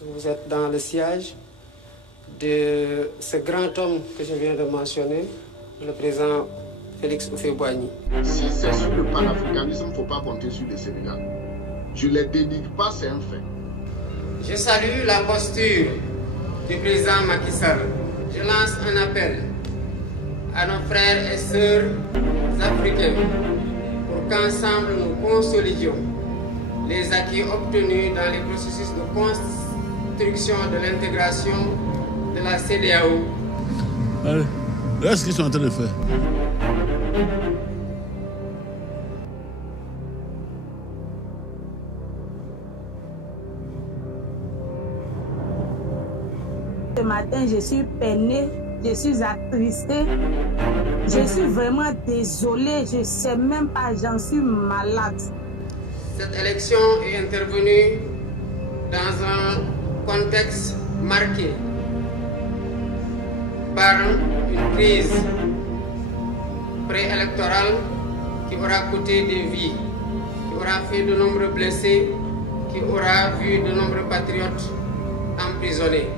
Vous êtes dans le sillage de ce grand homme que je viens de mentionner, le président Félix Houphouët-Boigny. Si c'est sur le panafricanisme, il ne faut pas compter sur le Sénégal. Je ne les dénigre pas, c'est un fait. Je salue la posture du président Macky Sall. Je lance un appel à nos frères et sœurs africains pour qu'ensemble nous consolidions les acquis obtenus dans les processus de construction de l'intégration de la CEDEAO. Allez, regarde ce qu'ils sont en train de faire. Ce matin, je suis peinée, je suis attristée, je suis vraiment désolée, je ne sais même pas, j'en suis malade. Cette élection est intervenue dans un contexte marqué par une crise préélectorale qui aura coûté des vies, qui aura fait de nombreux blessés, qui aura vu de nombreux patriotes emprisonnés.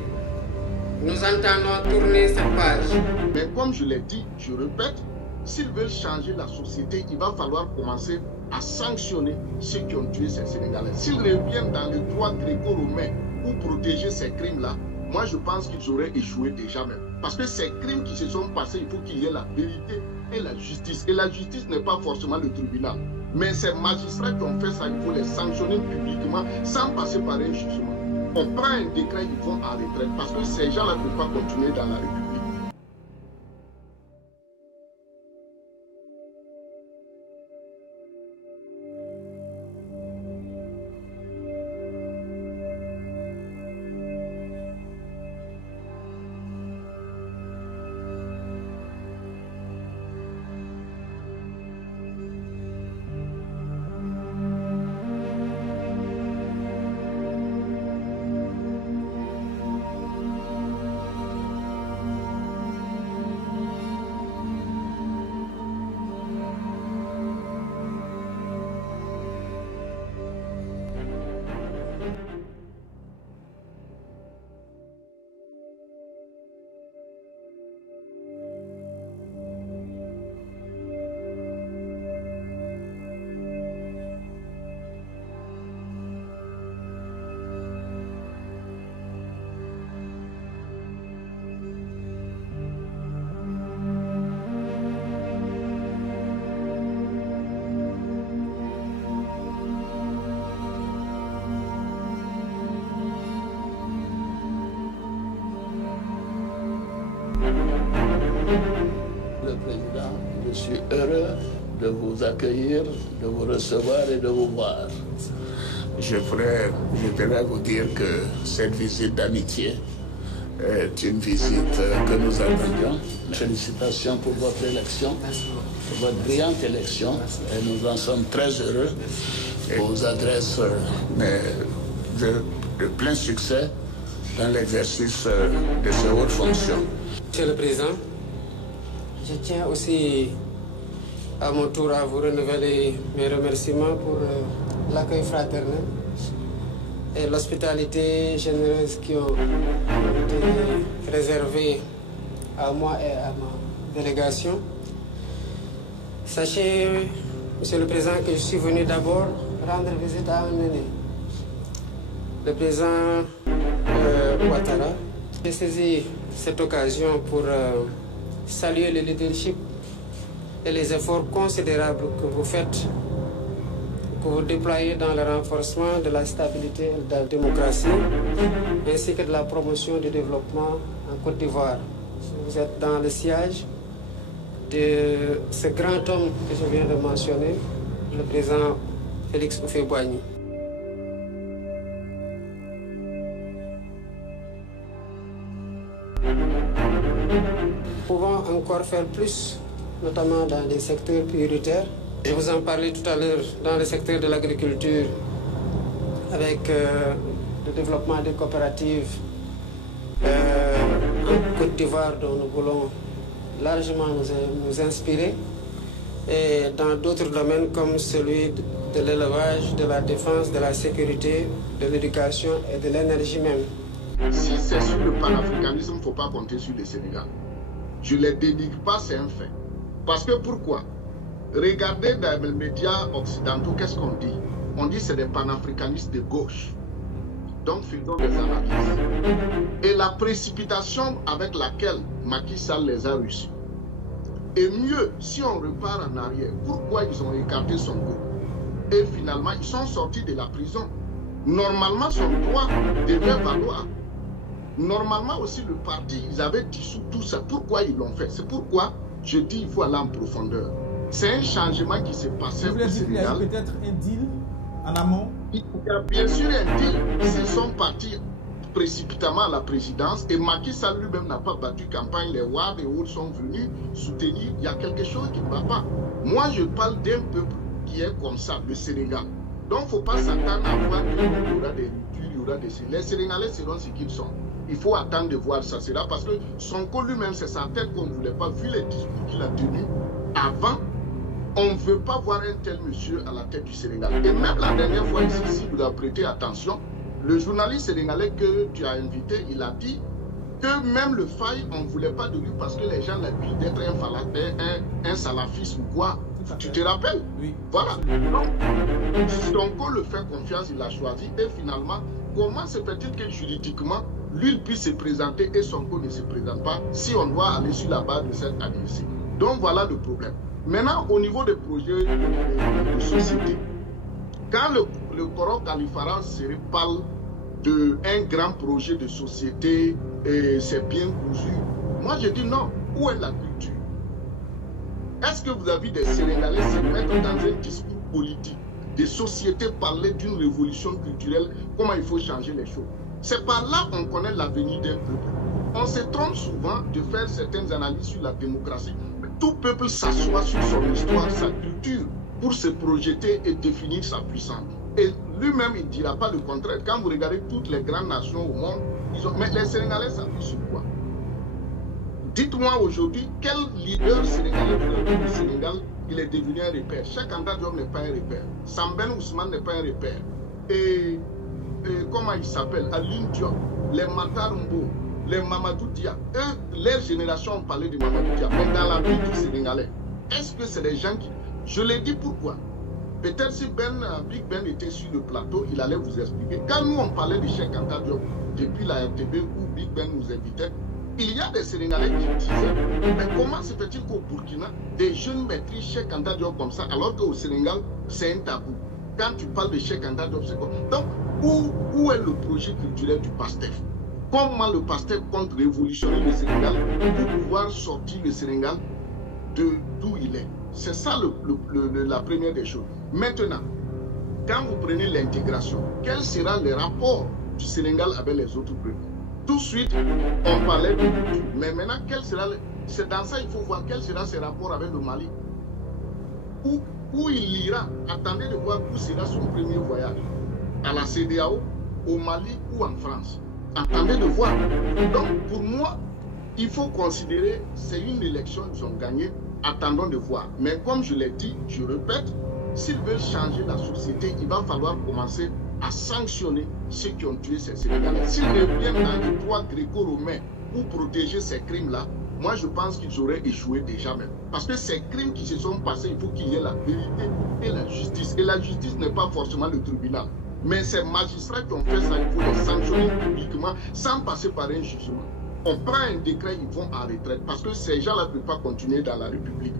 Nous entendons tourner cette page. Mais comme je l'ai dit, je répète, s'ils veulent changer la société, il va falloir commencer à sanctionner ceux qui ont tué ces Sénégalais. S'ils reviennent dans le droit gréco-romain pour protéger ces crimes-là, moi je pense qu'ils auraient échoué déjà même. Parce que ces crimes qui se sont passés, il faut qu'il y ait la vérité et la justice. Et la justice n'est pas forcément le tribunal. Mais ces magistrats qui ont fait ça, il faut les sanctionner publiquement sans passer par un jugement. On prend un décret, ils vont en retraite parce que ces gens-là ne peuvent pas continuer dans la République. Le président, je suis heureux de vous accueillir, de vous recevoir et de vous voir. Je voudrais vous dire que cette visite d'amitié est une visite que nous attendions. Félicitations pour votre élection, pour votre brillante élection. Et nous en sommes très heureux. Et vous adresse de plein succès dans l'exercice de ces hautes fonctions. Monsieur le Président, je tiens aussi à mon tour à vous renouveler mes remerciements pour l'accueil fraternel et l'hospitalité généreuse qui ont été réservées à moi et à ma délégation. Sachez, Monsieur le Président, que je suis venu d'abord rendre visite à un aîné, le président Ouattara. J'ai saisi cette occasion pour saluer le leadership et les efforts considérables que vous faites, que vous déployez dans le renforcement de la stabilité et de la démocratie, ainsi que de la promotion du développement en Côte d'Ivoire. Vous êtes dans le sillage de ce grand homme que je viens de mentionner, le président Félix Houphouët-Boigny. Nous pouvons encore faire plus, notamment dans les secteurs prioritaires. Je vous en parlais tout à l'heure dans le secteur de l'agriculture, avec le développement des coopératives en Côte d'Ivoire, dont nous voulons largement nous inspirer, et dans d'autres domaines comme celui de l'élevage, de la défense, de la sécurité, de l'éducation et de l'énergie même. Si c'est sur le panafricanisme, il ne faut pas compter sur le Sénégal. Je ne les dénigre pas, c'est un fait. Parce que pourquoi? Regardez dans les médias occidentaux, qu'est-ce qu'on dit? On dit que c'est des panafricanistes de gauche. Donc faisons des analyses. Et la précipitation avec laquelle Macky Sall les a reçus. Et mieux, si on repart en arrière, pourquoi ils ont écarté Sonko? Et finalement, ils sont sortis de la prison. Normalement, son droit devait valoir. Normalement aussi, le parti, ils avaient dissous tout ça. Pourquoi ils l'ont fait? C'est pourquoi je dis qu'il faut aller en profondeur. C'est un changement qui s'est passé au Sénégal. Il y a peut-être un deal en amont? Il y a bien sûr un deal. Ils sont partis précipitamment à la présidence et Macky Sall lui-même n'a pas battu campagne. Les Wad et autres sont venus soutenir. Il y a quelque chose qui ne va pas. Moi, je parle d'un peuple qui est comme ça, le Sénégal. Donc, il ne faut pas s'attendre à voir qu'il y aura des ruptures, il y aura des... Les Sénégalais seront ce qu'ils sont. Il faut attendre de voir ça. C'est là parce que Sonko lui-même, c'est sa tête qu'on ne voulait pas, vu les discours qu'il a tenus avant. On ne veut pas voir un tel monsieur à la tête du Sénégal. Et même la dernière fois ici, si vous avez prêté attention, le journaliste sénégalais que tu as invité, il a dit que même le Faye, on ne voulait pas de lui parce que les gens l'accusent d'être un salafiste ou quoi. Tu te rappelles? Oui. Voilà. Donc, Sonko le fait confiance, il l'a choisi. Et finalement, comment se fait-il que juridiquement, lui, il puisse se présenter et Sonko ne se présente pas si on doit aller sur la base de cette année-ci? Donc, voilà le problème. Maintenant, au niveau des projets de société, quand le Koro Kalifara parle d'un grand projet de société et c'est bien cousu, moi je dis non, où est la culture? Est-ce que vous avez vu des Sénégalais se mettre dans un discours politique, des sociétés parler d'une révolution culturelle, comment il faut changer les choses? C'est par là qu'on connaît l'avenir d'un peuple. On se trompe souvent de faire certaines analyses sur la démocratie. Mais tout peuple s'assoit sur son histoire, sa culture, pour se projeter et définir sa puissance. Et lui-même, il ne dira pas le contraire. Quand vous regardez toutes les grandes nations au monde, mais les Sénégalais s'appuient sur quoi? Dites-moi aujourd'hui, quel leader sénégalais du Sénégal, il est devenu un repère? Cheikh Anta Diop n'est pas un repère. Sambène Ousmane n'est pas un repère. Et comment il s'appelle? Aline Diop, les Matar Mbo, les Mamadou Dia. Eux, leur génération ont parlé de Mamadou Dia. Mais dans la vie du Sénégalais, est-ce que c'est des gens qui... Je l'ai dit pourquoi. Peut-être si Big Ben était sur le plateau, il allait vous expliquer. Quand nous on parlait de Cheikh Anta Diop depuis la RTB où Big Ben nous invitait, il y a des Sénégalais qui disaient, mais comment se fait-il qu'au Burkina, des jeunes maîtrisent Cheikh Anta Diop comme ça, alors qu'au Sénégal, c'est un tabou. Quand tu parles de Cheikh Anta Diop, c'est quoi? Donc, où est le projet culturel du PASTEF? Comment le PASTEF compte révolutionner le Sénégal pour pouvoir sortir le Sénégal d'où il est? C'est ça la première des choses. Maintenant, quand vous prenez l'intégration, quel sera le rapport du Sénégal avec les autres peuples? Tout de suite, on parlait de culture. Mais maintenant, quel sera c'est dans ça qu'il faut voir quel sera ses rapports avec le Mali. Où il ira? Attendez de voir où sera son premier voyage. À la CEDEAO, au Mali ou en France. Attendez de voir. Donc, pour moi, il faut considérer c'est une élection qu'ils ont gagnée. Attendons de voir. Mais comme je l'ai dit, je répète, s'ils veulent changer la société, il va falloir commencer à sanctionner ceux qui ont tué ces Sénégalais. S'ils reviennent dans les droits gréco-romains pour protéger ces crimes-là, moi je pense qu'ils auraient échoué déjà même. Parce que ces crimes qui se sont passés, il faut qu'il y ait la vérité et la justice. Et la justice n'est pas forcément le tribunal. Mais ces magistrats qui ont fait ça, il faut les sanctionner publiquement sans passer par un jugement. On prend un décret, ils vont en retraite parce que ces gens-là ne peuvent pas continuer dans la République.